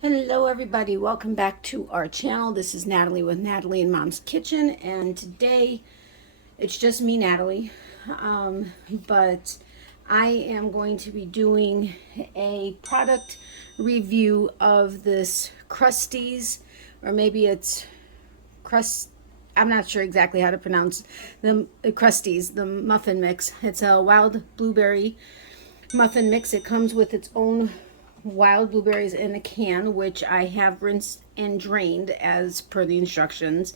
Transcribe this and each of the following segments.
Hello everybody, welcome back to our channel. This is Natalie with Natalie in Mom's Kitchen, and today it's just me, Natalie, but I am going to be doing a product review of this Krusteaz, or maybe it's Crust, I'm not sure exactly how to pronounce the Krusteaz, the muffin mix. It's a wild blueberry muffin mix. It comes with its own wild blueberries in a can, which I have rinsed and drained as per the instructions.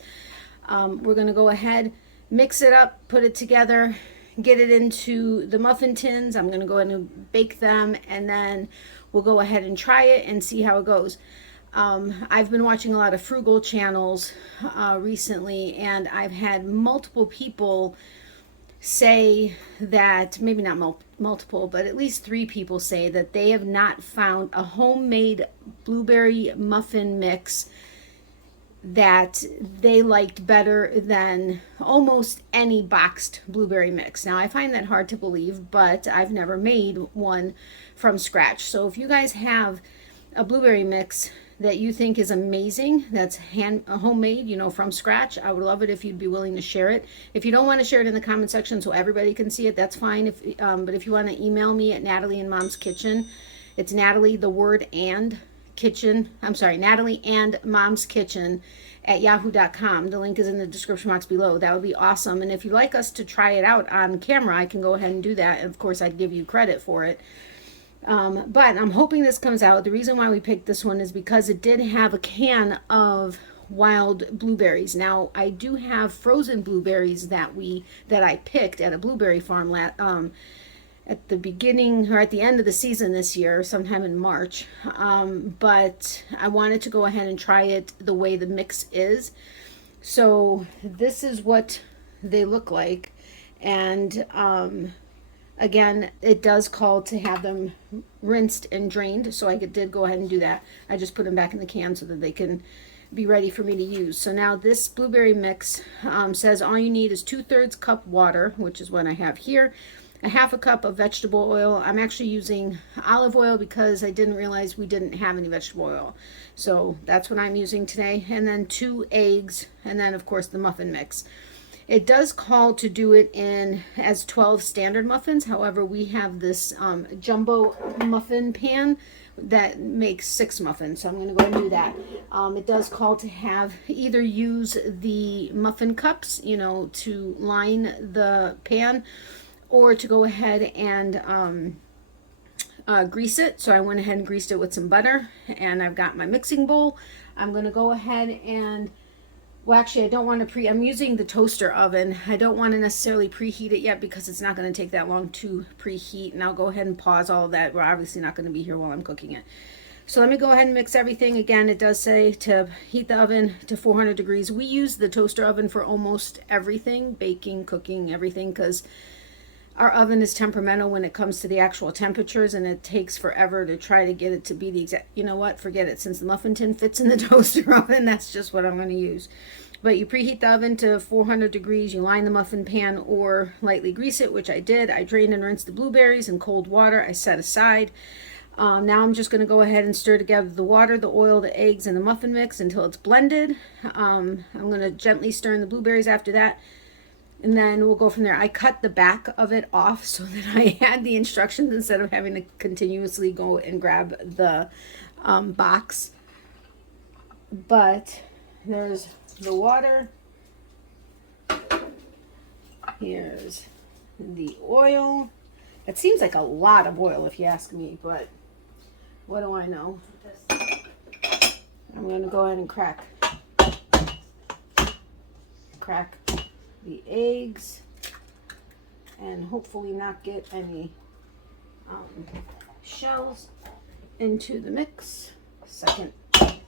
We're going to go ahead, mix it up, put it together, get it into the muffin tins. I'm going to go ahead and bake them, and then we'll go ahead and try it and see how it goes. I've been watching a lot of frugal channels recently, and I've had multiple people say that, maybe not multiple, but at least 3 people say that they have not found a homemade blueberry muffin mix that they liked better than almost any boxed blueberry mix. Now, I find that hard to believe, but I've never made one from scratch. So if you guys have a blueberry mix that you think is amazing, that's homemade, from scratch, I would love it if you'd be willing to share it. If you don't want to share it in the comment section so everybody can see it, that's fine. But if you want to email me at Natalie in Mom's Kitchen, it's Natalie, the word and kitchen, Natalie and Mom's Kitchen at yahoo.com. The link is in the description box below. That would be awesome. And if you'd like us to try it out on camera, I can go ahead and do that. And of course, I'd give you credit for it. But I'm hoping this comes out. The reason why we picked this one is because it did have a can of wild blueberries. Now, I do have frozen blueberries that I picked at a blueberry farm at the beginning or at the end of the season this year, sometime in March. But I wanted to go ahead and try it the way the mix is. So this is what they look like. And again, it does call to have them rinsed and drained, so I did go ahead and do that. I just put them back in the can so that they can be ready for me to use. So now this blueberry mix says all you need is 2/3 cup water, which is what I have here, a 1/2 cup of vegetable oil. I'm actually using olive oil because I didn't realize we didn't have any vegetable oil. So that's what I'm using today. And then 2 eggs, and then of course the muffin mix. It does call to do it in as 12 standard muffins. However, we have this jumbo muffin pan that makes 6 muffins. So I'm going to go ahead and do that. It does call to have either use the muffin cups, to line the pan, or to go ahead and grease it. So I went ahead and greased it with some butter, and I've got my mixing bowl. I'm going to go ahead and, well, actually, I don't want to I'm using the toaster oven. I don't want to necessarily preheat it yet because it's not going to take that long to preheat. And I'll go ahead and pause all of that. We're obviously not going to be here while I'm cooking it. So let me go ahead and mix everything. Again, it does say to heat the oven to 400 degrees. We use the toaster oven for almost everything, baking, cooking, everything, because our oven is temperamental when it comes to the actual temperatures, and it takes forever to try to get it to be the exact, forget it. Since the muffin tin fits in the toaster oven, that's just what I'm going to use. But you preheat the oven to 400 degrees, you line the muffin pan or lightly grease it, which I did. I drained and rinsed the blueberries in cold water. I set aside. Now I'm just going to go ahead and stir together the water, the oil, the eggs, and the muffin mix until it's blended. I'm going to gently stir in the blueberries after that, and then we'll go from there. I cut the back of it off so that I had the instructions instead of having to continuously go and grab the box. But there's the water. Here's the oil. It seems like a lot of oil if you ask me, but what do I know? I'm going to go ahead and crack the eggs and hopefully not get any shells into the mix. Second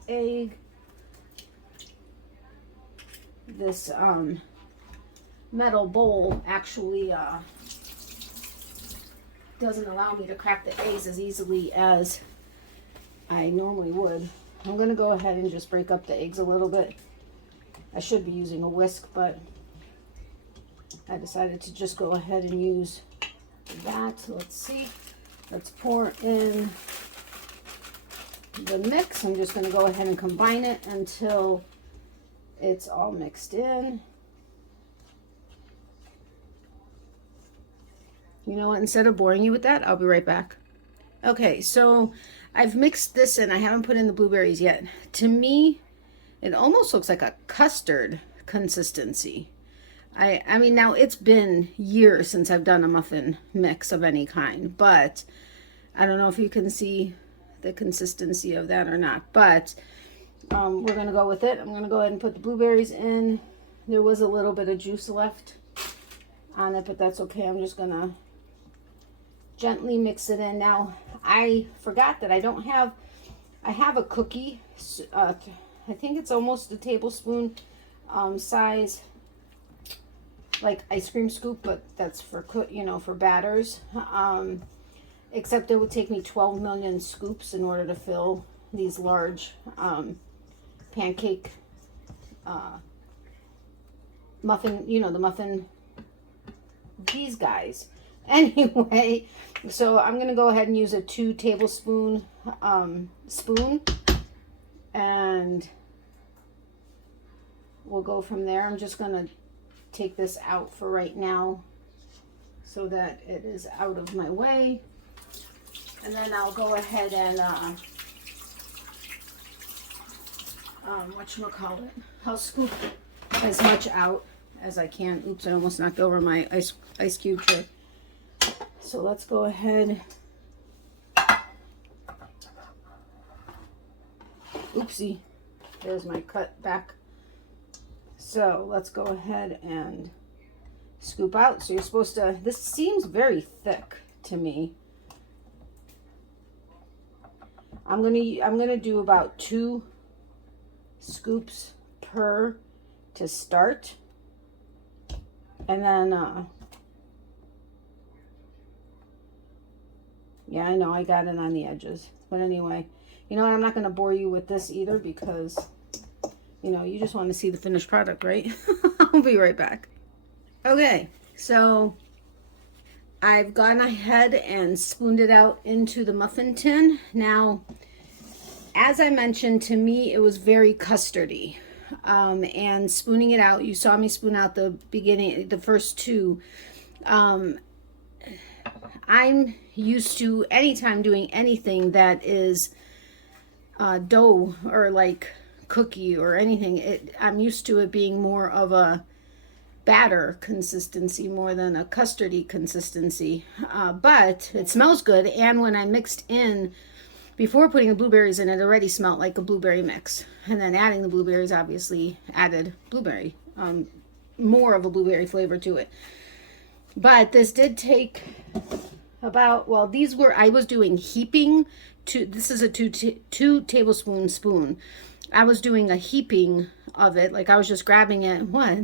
egg. This metal bowl actually doesn't allow me to crack the eggs as easily as I normally would. I'm going to go ahead and just break up the eggs a little bit. I should be using a whisk, but I decided to just go ahead and use that. Let's see. Let's pour in the mix. I'm just going to go ahead and combine it until it's all mixed in. You know what, instead of boring you with that, I'll be right back. Okay, so I've mixed this in. I haven't put in the blueberries yet. To me, it almost looks like a custard consistency. I mean, now it's been years since I've done a muffin mix of any kind, but I don't know if you can see the consistency of that or not, but we're going to go with it. I'm going to go ahead and put the blueberries in. There was a little bit of juice left on it, but that's okay. I'm just going to gently mix it in. Now, I forgot that I have a cookie. I think it's almost a tablespoon size, like ice cream scoop, but that's for for batters. Except it would take me 12 million scoops in order to fill these large pancake muffin, the muffin, these guys. Anyway, so I'm going to go ahead and use a 2 tablespoon spoon, and we'll go from there. I'm just going to take this out for right now so that it is out of my way. And then I'll go ahead and, whatchamacallit, I'll scoop as much out as I can. Oops, I almost knocked over my ice cube tray. So let's go ahead. Oopsie, there's my cut back. So let's go ahead and scoop out. So you're supposed to, this seems very thick to me. I'm gonna do about 2 scoops per to start, and then yeah, I know I got it on the edges, but anyway, you know what, I'm not gonna bore you with this either, because you just want to see the finished product, right? I'll be right back. Okay, so I've gone ahead and spooned it out into the muffin tin. Now, as I mentioned, to me, it was very custardy. And spooning it out, you saw me spoon out the beginning, the first 2. I'm used to, anytime doing anything that is dough or like cookie or anything, I'm used to it being more of a batter consistency more than a custardy consistency, but it smells good. And when I mixed in before putting the blueberries in, it already smelled like a blueberry mix, and then adding the blueberries obviously added blueberry, more of a blueberry flavor to it. But this did take about, well, these were, I was doing heaping to, this is a 2 tablespoon spoon. I was doing a heaping of it, like I was just grabbing it. What?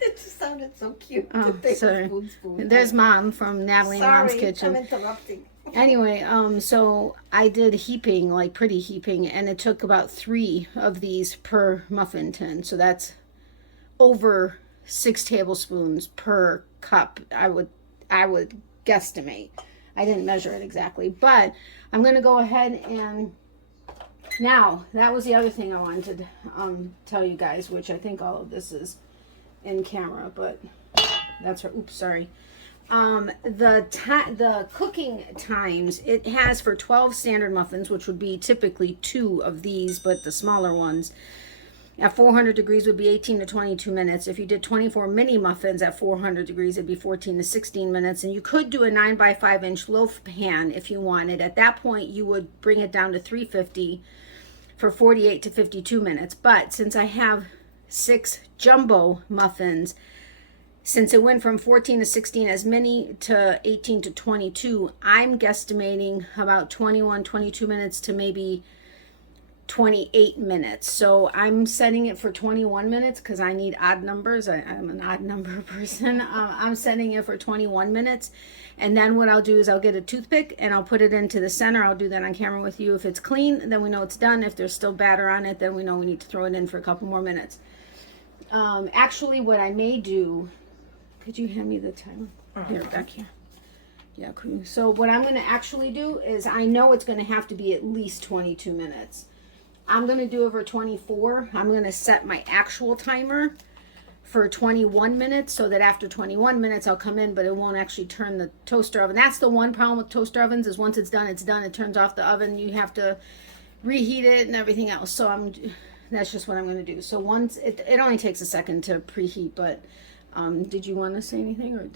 It just sounded so cute. Oh, sorry. There's Mom from Natalie and Mom's Kitchen. I'm interrupting. Anyway, so I did heaping, like pretty heaping, and it took about 3 of these per muffin tin. So that's over 6 tablespoons per cup. I would guesstimate. I didn't measure it exactly, but I'm going to go ahead and, now that was the other thing I wanted to tell you guys, which I think all of this is in camera, but that's right. Oops, sorry. The cooking times, it has for 12 standard muffins, which would be typically 2 of these, but the smaller ones at 400 degrees would be 18 to 22 minutes. If you did 24 mini muffins at 400 degrees, it'd be 14 to 16 minutes. And you could do a 9 by 5 inch loaf pan if you wanted. At that point, you would bring it down to 350 for 48 to 52 minutes. But since I have 6 jumbo muffins, since it went from 14 to 16 as many to 18 to 22, I'm guesstimating about 21, 22 minutes to maybe 28 minutes. So I'm setting it for 21 minutes because I need odd numbers. I'm an odd number person. I'm setting it for 21 minutes. And then what I'll do is I'll get a toothpick and I'll put it into the center. I'll do that on camera with you. If it's clean, then we know it's done. If there's still batter on it, then we know we need to throw it in for a couple more minutes. Actually, what I may do, could you hand me the timer? Here, back here. Yeah, cool. So what I'm going to actually do is I know it's going to have to be at least 22 minutes. I'm going to do over 24. I'm going to set my actual timer for 21 minutes so that after 21 minutes I'll come in, but it won't actually turn the toaster oven. That's the one problem with toaster ovens is once it's done, it's done. It turns off the oven. You have to reheat it and everything else. So that's just what I'm going to do. So once it only takes a second to preheat, but did you want to say anything, or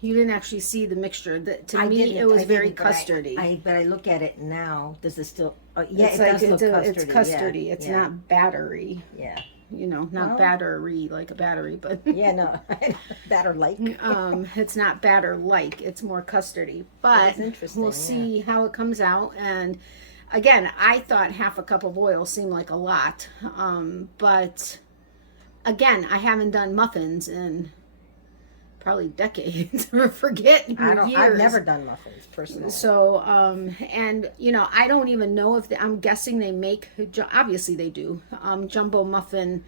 you didn't actually see the mixture? That to me it was very custardy. But I look at it now. Does it still? Oh, yeah, it's it like, does look custardy. It's custardy. It's not battery. Yeah. You know, not battery like a battery, but yeah, no, batter like. It's not batter like. It's more custardy. But we'll see how it comes out. And again, I thought half a cup of oil seemed like a lot, but again, I haven't done muffins in probably decades or forget years. I've never done muffins personally. So and you know, I don't even know if I'm guessing they make, obviously they do, jumbo muffin,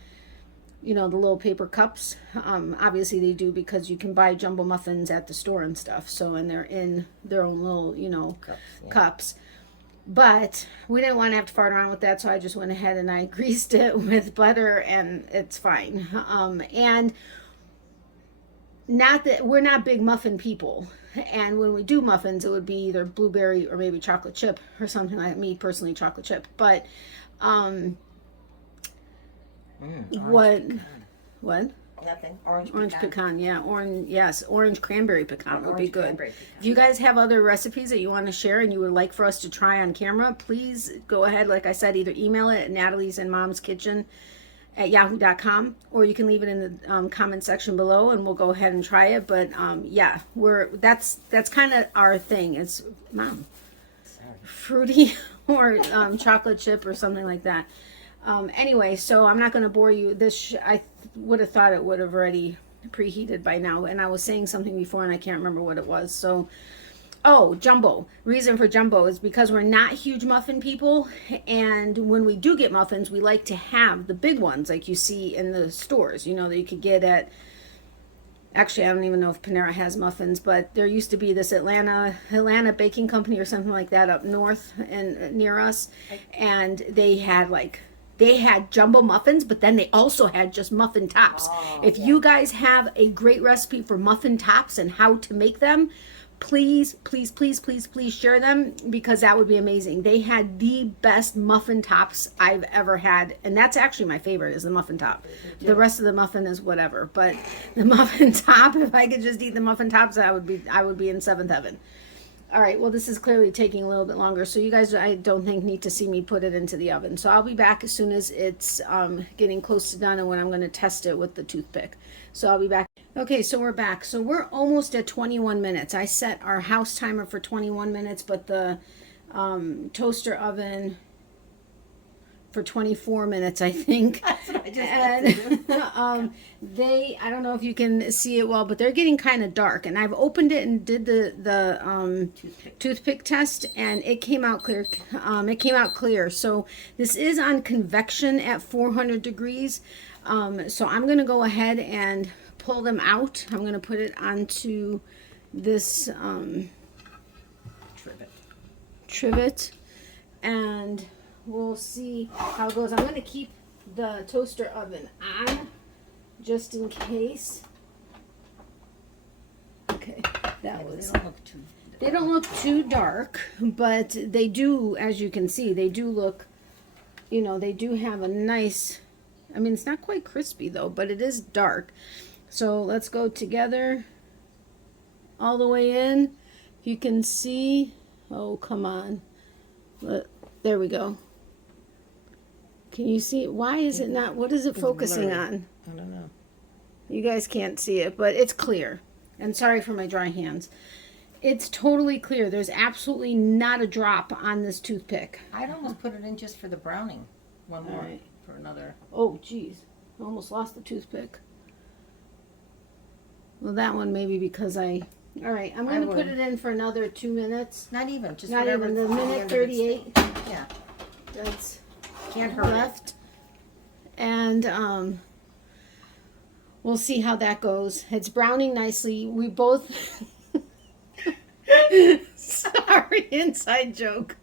you know, the little paper cups. Obviously they do, because you can buy jumbo muffins at the store and stuff. So, and they're in their own little, you know, cups. But we didn't want to have to fart around with that, so I just went ahead and I greased it with butter, and it's fine. And not that we're not big muffin people, and when we do muffins it would be either blueberry or maybe chocolate chip or something. Like me personally, chocolate chip. But what Nothing. Orange pecan, yeah. Orange cranberry pecan would be good. If you guys have other recipes that you want to share and you would like for us to try on camera, please go ahead. Like I said, either email it at nataliesandmomskitchen@yahoo.com, or you can leave it in the comment section below and we'll go ahead and try it. But yeah, that's kind of our thing. It's fruity or chocolate chip or something like that. Anyway, so I'm not going to bore you. I would have thought it would have already preheated by now, and I was saying something before and I can't remember what it was. So jumbo. Reason for jumbo is because we're not huge muffin people, and when we do get muffins, we like to have the big ones like you see in the stores, you know, that you could get at, actually I don't even know if Panera has muffins, but there used to be this Atlanta baking company or something like that up north and near us, and they had jumbo muffins, but then they also had just muffin tops. If you guys have a great recipe for muffin tops and how to make them, please share them, because that would be amazing. They had the best muffin tops I've ever had, and that's actually my favorite, is the muffin top. The rest of the muffin is whatever, but the muffin top, if I could just eat the muffin tops, I would be in seventh heaven. All right, well, this is clearly taking a little bit longer, so you guys, I don't think, need to see me put it into the oven. So I'll be back as soon as it's getting close to done, and when I'm going to test it with the toothpick. So I'll be back. Okay, so we're back. So we're almost at 21 minutes. I set our house timer for 21 minutes, but the toaster oven for 24 minutes, I think. That's what I just And I don't know if you can see it well, but they're getting kind of dark. And I've opened it and did the toothpick test, and it came out clear. So this is on convection at 400 degrees. So I'm going to go ahead and pull them out. I'm going to put it onto this trivet, and we'll see how it goes. I'm going to keep the toaster oven on just in case. Okay, they don't look too dark, but they do, as you can see, they do look, you know, they do have a nice, I mean, it's not quite crispy though, but it is dark. So let's go together all the way in. You can see, oh, come on. There we go. Can you see it? Why is it not? What is it focusing on? I don't know. You guys can't see it, but it's clear. And sorry for my dry hands. It's totally clear. There's absolutely not a drop on this toothpick. I'd almost put it in just for the browning. One more for another. Oh, geez. I almost lost the toothpick. Well, that one maybe because all right, I'm going to put it in for another 2 minutes. Not even. Just not even. The minute 38. Yeah. That's can't hurt left. And we'll see how that goes. It's browning nicely. We both Sorry, inside joke.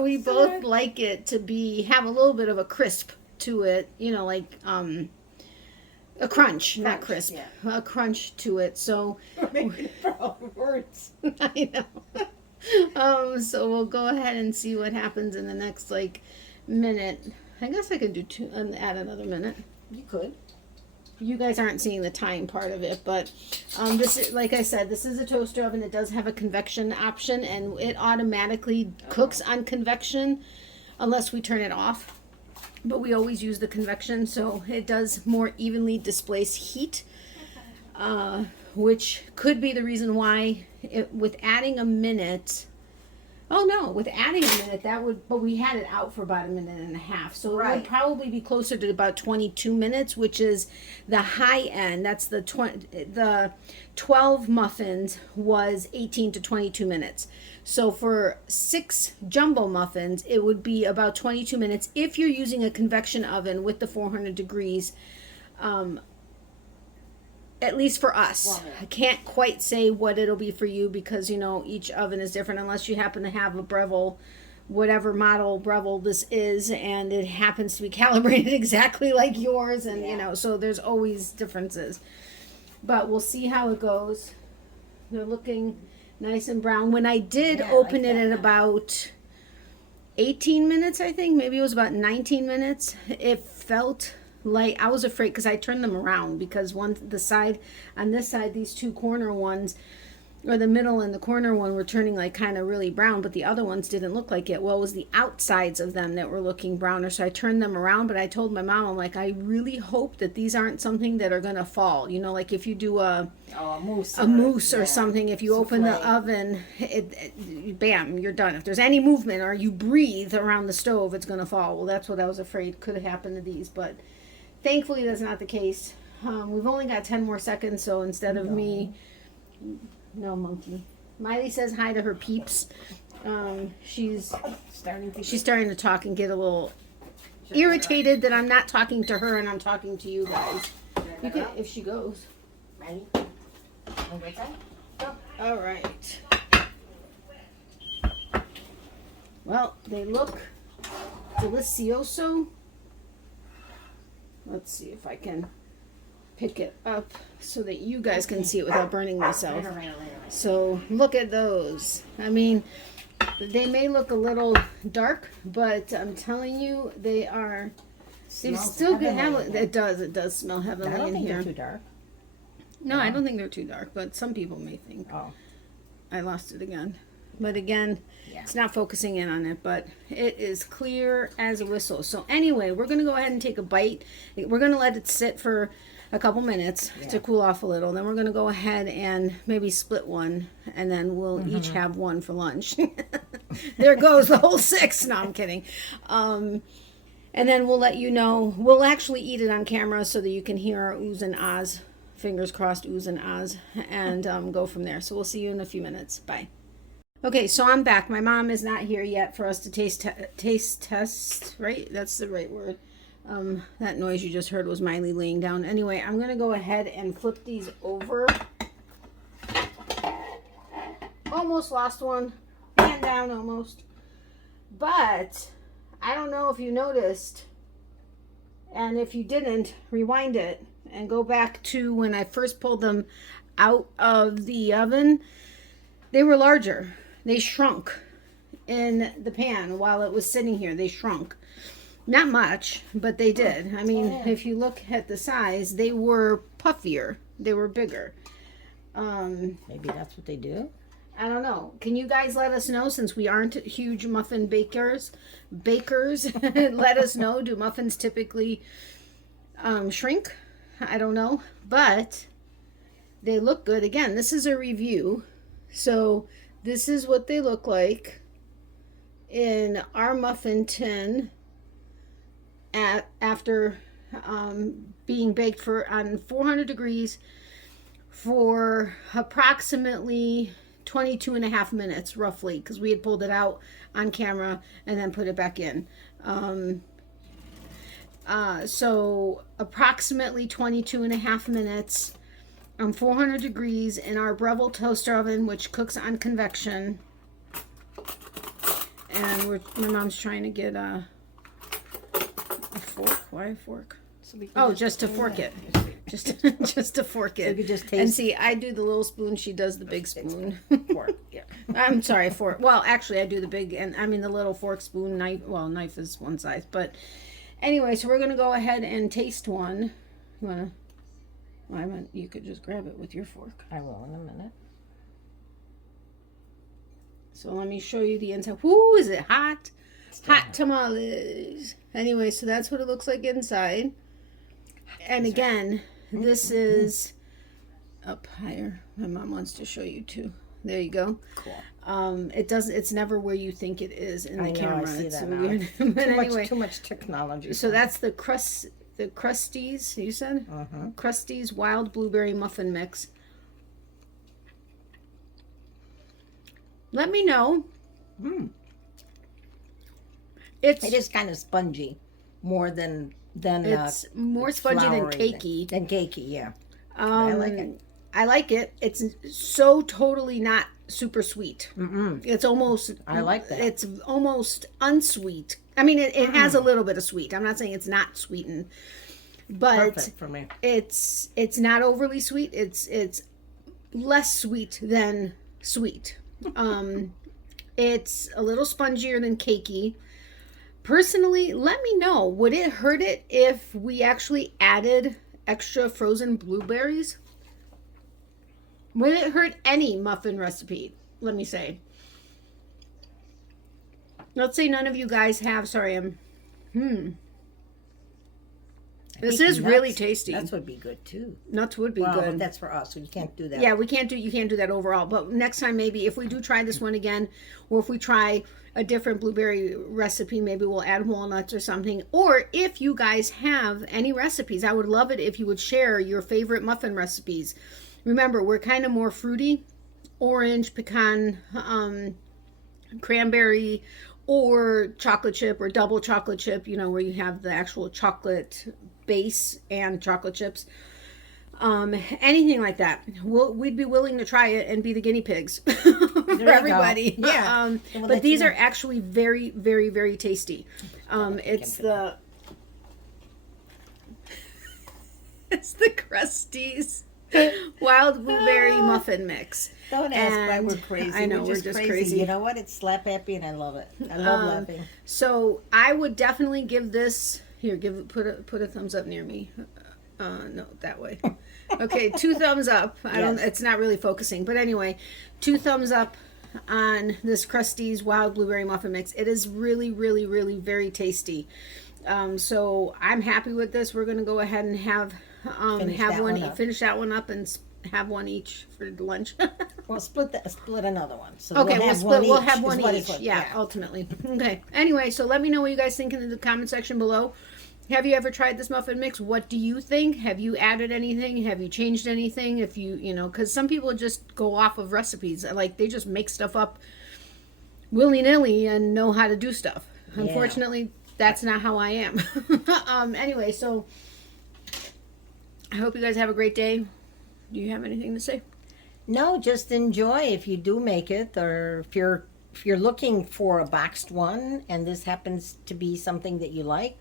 We both like it to have a little bit of a crisp to it, like a crunch, not crisp, yeah. a crunch to it. So Maybe words. I know. So we'll go ahead and see what happens in the next minute. I guess I could do two and add another minute. You could. You guys aren't seeing the time part of it, but this is, like I said, this is a toaster oven. It does have a convection option, and it automatically cooks on convection unless we turn it off. But we always use the convection, so it does more evenly displace heat, which could be the reason why with adding a minute. Oh no, with adding a minute but we had it out for about a minute and a half. So it would probably be closer to about 22 minutes, which is the high end. That's the 12 muffins was 18 to 22 minutes. So for 6 jumbo muffins, it would be about 22 minutes if you're using a convection oven with the 400 degrees. At least for us. Well, yeah. I can't quite say what it'll be for you because, each oven is different unless you happen to have a Breville, whatever model Breville this is, and it happens to be calibrated exactly like yours. And, so there's always differences. But we'll see how it goes. They're looking nice and brown. When I did open it at about 18 minutes, I think, maybe it was about 19 minutes, it felt like I was afraid because I turned them around because on this side, these two corner ones, or the middle and the corner one, were turning kind of really brown, but the other ones didn't look like it. Well, it was the outsides of them that were looking browner, so I turned them around. But I told my mom, I'm like, I really hope that these aren't something that are gonna fall. Like if you do a mousse or something, if you open the oven, bam, you're done. If there's any movement or you breathe around the stove, it's gonna fall. Well, that's what I was afraid could have happened to these, but thankfully, that's not the case. We've only got 10 more seconds, so instead of me... No, monkey. Miley says hi to her peeps. She's starting to talk and get a little irritated that I'm not talking to her and I'm talking to you guys. You can, if she goes. Ready? All right. Well, they look delicioso. Let's see if I can pick it up so that you guys can see it without burning myself. So look at those. I mean, they may look a little dark, but I'm telling you, they still good. It does smell heavenly in here. They're too dark. No, I don't think they're too dark, but some people may think. Oh, I lost it again. But again, it's not focusing in on it, but it is clear as a whistle. So anyway, we're going to go ahead and take a bite. We're going to let it sit for a couple minutes to cool off a little. Then we're going to go ahead and maybe split one, and then we'll each have one for lunch. There goes the whole 6. No, I'm kidding. And then we'll let you know. We'll actually eat it on camera so that you can hear our oohs and ahs. Fingers crossed, oohs and ahs. And go from there. So we'll see you in a few minutes. Bye. Okay, so I'm back. My mom is not here yet for us to taste test, right? That's the right word. That noise you just heard was Miley laying down. Anyway, I'm going to go ahead and flip these over. Almost lost one. Hand down almost. But I don't know if you noticed. And if you didn't, rewind it and go back to when I first pulled them out of the oven. They were larger. They shrunk in the pan while it was sitting here. They shrunk. Not much, but they did. I mean, if you look at the size, they were puffier. They were bigger. Maybe that's what they do. I don't know. Can you guys let us know, since we aren't huge muffin bakers? Let us know. Do muffins typically shrink? I don't know. But they look good. Again, this is a review. So this is what they look like in our muffin tin after being baked on 400 degrees for approximately 22 and a half minutes, roughly, because we had pulled it out on camera and then put it back in. So approximately 22 and a half minutes. 400 degrees in our Breville toaster oven, which cooks on convection. And my mom's trying to get a fork. Why a fork? So just to fork it. Just to fork it. So you could just taste. And see, I do the little spoon. She does the big spoon. Fork. Yeah. I'm sorry, fork. Well, actually, I do the big, and I mean the little fork, spoon, knife. Well, knife is one size, but anyway. So we're gonna go ahead and taste one. You wanna? Well, you could just grab it with your fork. I will in a minute. So let me show you the inside. Whoo, is it hot? Hot tamales. Anyway, so that's what it looks like inside. And again, this is up higher. My mom wants to show you too. There you go. Cool. It's never where you think it is in the camera. I see it's that so now. weird. But anyway, Too much technology. so that's the Krusteaz, you said? Krusteaz wild blueberry muffin mix. Let me know. It is kind of spongy, more than it's more spongy than cakey. Than cakey, yeah. I like it. I like it. It's so totally not super sweet. It's almost. I like that. It's almost unsweet. I mean, it has a little bit of sweet. I'm not saying it's not sweetened, but Perfect for me. it's not overly sweet. It's less sweet than sweet. It's a little spongier than cakey. Personally, let me know, would it hurt it if we actually added extra frozen blueberries? Would it hurt any muffin recipe? Let me say. Let's say none of you guys have. Sorry, This is really tasty. Nuts would be good too. Nuts would be Well, good. but that's for us. So you can't do that. Yeah, you can't do that overall. But next time, maybe if we do try this one again, or if we try a different blueberry recipe, maybe we'll add walnuts or something. Or if you guys have any recipes, I would love it if you would share your favorite muffin recipes. Remember, we're kind of more fruity, orange, pecan, cranberry, or chocolate chip or double chocolate chip, where you have the actual chocolate base and chocolate chips. Anything like that. We'd be willing to try it and be the guinea pigs for everybody. Yeah. But these are actually very, very, very tasty. It's the Krusteaz wild blueberry muffin mix. Don't ask why we're crazy. I know, we're just crazy. You know what? It's slap happy and I love it. I love laughing. So I would definitely give this here. Put a thumbs up near me. No, that way. Okay, 2 thumbs up. It's not really focusing, but anyway, 2 thumbs up on this Krusteaz wild blueberry muffin mix. It is really, really, really very tasty. So I'm happy with this. We're gonna go ahead and finish that one up and have one each for lunch. We'll split another one. So okay, we'll have one each. What Yeah, ultimately. Okay. Anyway, so let me know what you guys think in the comment section below. Have you ever tried this muffin mix? What do you think? Have you added anything? Have you changed anything? If because some people just go off of recipes. Like, they just make stuff up willy-nilly and know how to do stuff. Yeah. Unfortunately, that's not how I am. Anyway, so I hope you guys have a great day. Do you have anything to say? No, just enjoy if you do make it, or if you're looking for a boxed one and this happens to be something that you like,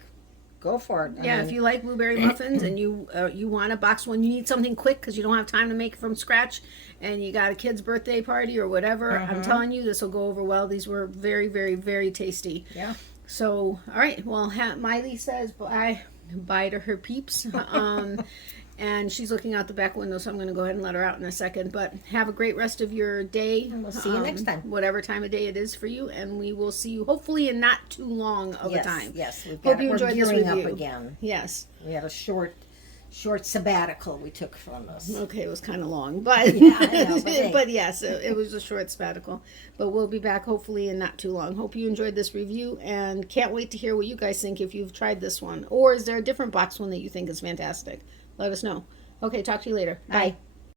go for it. If you like blueberry muffins and you want a boxed one, you need something quick because you don't have time to make it from scratch, and you got a kid's birthday party or whatever. I'm telling you, this will go over well. These were very, very, very tasty. Yeah. So, all right. Well, Miley says bye to her peeps. And she's looking out the back window, so I'm going to go ahead and let her out in a second. But have a great rest of your day. And we'll see you next time. Whatever time of day it is for you. And we will see you hopefully in not too long of a time. Yes, Hope you enjoyed this review. Up again. Yes. We had a short sabbatical we took from us. Okay, it was kind of long, but yeah, I know, but, hey. But yes, it was a short sabbatical. But we'll be back hopefully in not too long. Hope you enjoyed this review and can't wait to hear what you guys think if you've tried this one. Or is there a different box one that you think is fantastic? Let us know. Okay, talk to you later. Bye.